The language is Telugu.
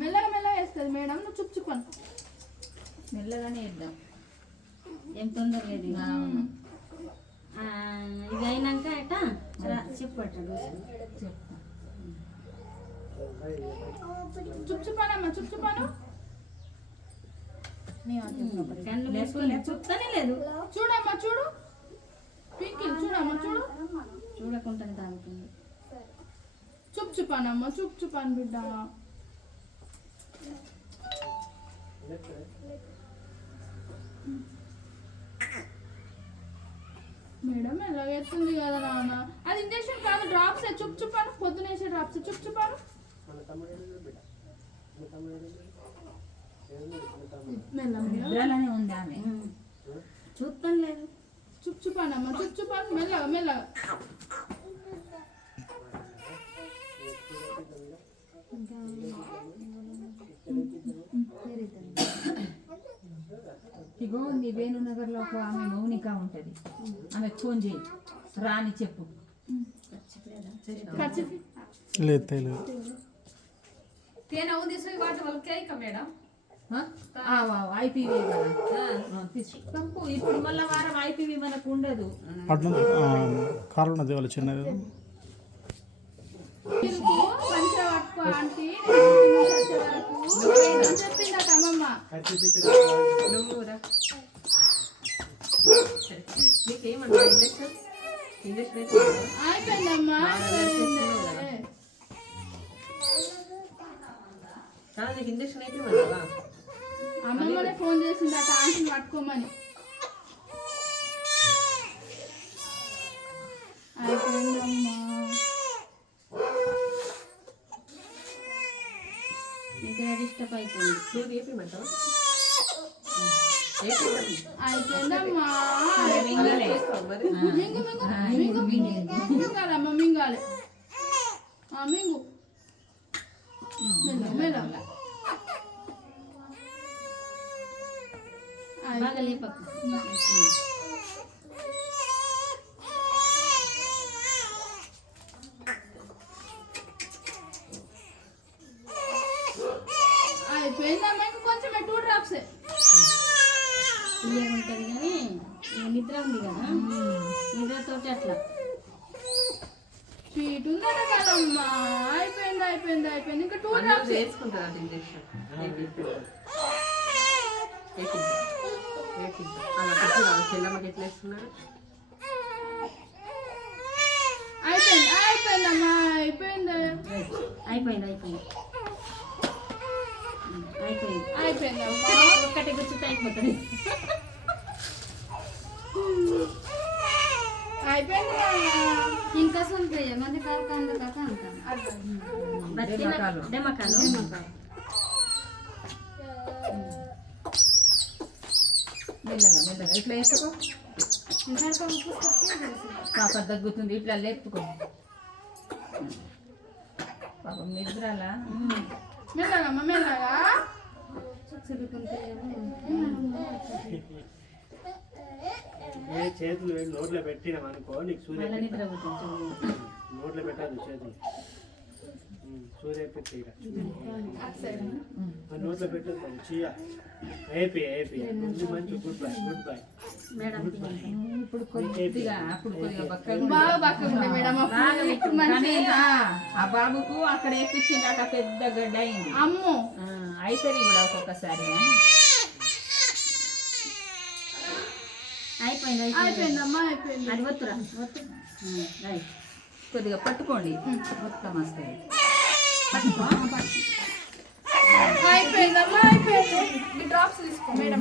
మెల్లగా మెల్లగా వేస్తుంది మేడం, నువ్వు చుప్చుపను మెల్లగానే వేద్దాం, ఏం తొందర లేదు. ఇది అయినాక అట చెప్పట చుప్చుపనమ్మా చుప్చుపను. కన్ను వేసుకొని చూస్తానే లేదు. చూడమ్మా చూడు పింకిల్, చూడమ్మా చూడు, చూడకుండా తాగుతుంది. చుప్చుపనమ్మా చుప్చుపను బిడ్డ. మేడం ఎలాగెత్తుంది కదా నాన్న, అది ఇంజక్షన్ కాదు, డ్రాప్స్. చుప్చుపను, పొద్దునేసే డ్రాప్స్. చుప్చుపను. మెల్లగానే ఉంది ఆమె, చూస్తాను లేదు. చుప్చుపనమ్మా చుప్చుపను, మెల్లగా మెల్లగా. ఇగో నీ వేణునగర్లో ఒక ఆమె మౌనిక ఉంటుంది, ఆమె ఫోన్ చేయి, రాని చెప్పు. లేదు తెలియదు. ఐపీవీ కదా తీసుకు. ఇప్పుడు మళ్ళీ వారం ఐపీవీ మనకు ఉండదు. అట్లా కారు ఉన్నది వాళ్ళ చిన్నది. మంచిగా పట్టుకో ఆంటీ, చెప్పిందట అమ్మమ్మ. అయిపోయిందమ్మా. అమ్మమ్మనే ఫోన్ చేసిందట ఆంటీని పట్టుకోమని. అయిపోయిందమ్మా. డిస్టర్బ్ అయిపోయింది. అయిపోయిందమ్మా. మింగు మింగాలమ్మా, మింగాలి. మింగు మెల్ల మెల్ల. బాగా లేపకు. అయిపోయిందమ్మా. ఇంకా కొంచెం 2 డ్రాప్స్ క్లియర్ ఉంటుంది కానీ నిద్ర ఉంది కదా, నిద్రతోటి అట్లా స్వీట్ ఉందట కదమ్మా. అయిపోయింది అయిపోయింది అయిపోయింది. ఇంకా 2 డ్రాప్స్. అయిపోయింది అయిపోయిందమ్మా. అయిపోయింది అయిపోయింది అయిపోయింది అయిపోయింది అయిపోయిందమ్మా. ఒక్కటి గుర్తు అయిపోతుంది. అయిపోయింది. ఇంకా సొంత మంది కాక కాక డెమకాలు మెల్లగా మెల్లగా ఇట్లా వేసుకో. పాప దగ్గుతుంది, ఇట్లా లేపుకో. పాపం నిద్రలా. మెల్లగమ్మా మెల్లగా. చేతులు నోట్లో పెట్టినాం అనుకో, నీకు సూర్య నోట్లో పెట్టాలి. చేతులు సూర్య పెట్టి నోట్లో పెట్టదు. చీయ ఏపీ ఏపీ మంచి. Good bye good bye. ఇప్పుడు కొద్దిగా అప్పుడు కొద్దిగా బాగా బక్కగా మేడం. ఆ బాబుకు అక్కడ వేపించిందట, పెద్ద గడ్డ అయింది. అమ్మో అవుతుంది కూడా ఒక్కొక్కసారి. అయిపోయింది అయిపోయిందమ్మా. అయిపోయింది. అది వత్తురా వత్తు. కొద్దిగా పట్టుకోండి, మొత్తం వస్తుంది. అయిపోయిందమ్మా. అయిపోయింది. డ్రాప్స్ తీసుకో మేడం.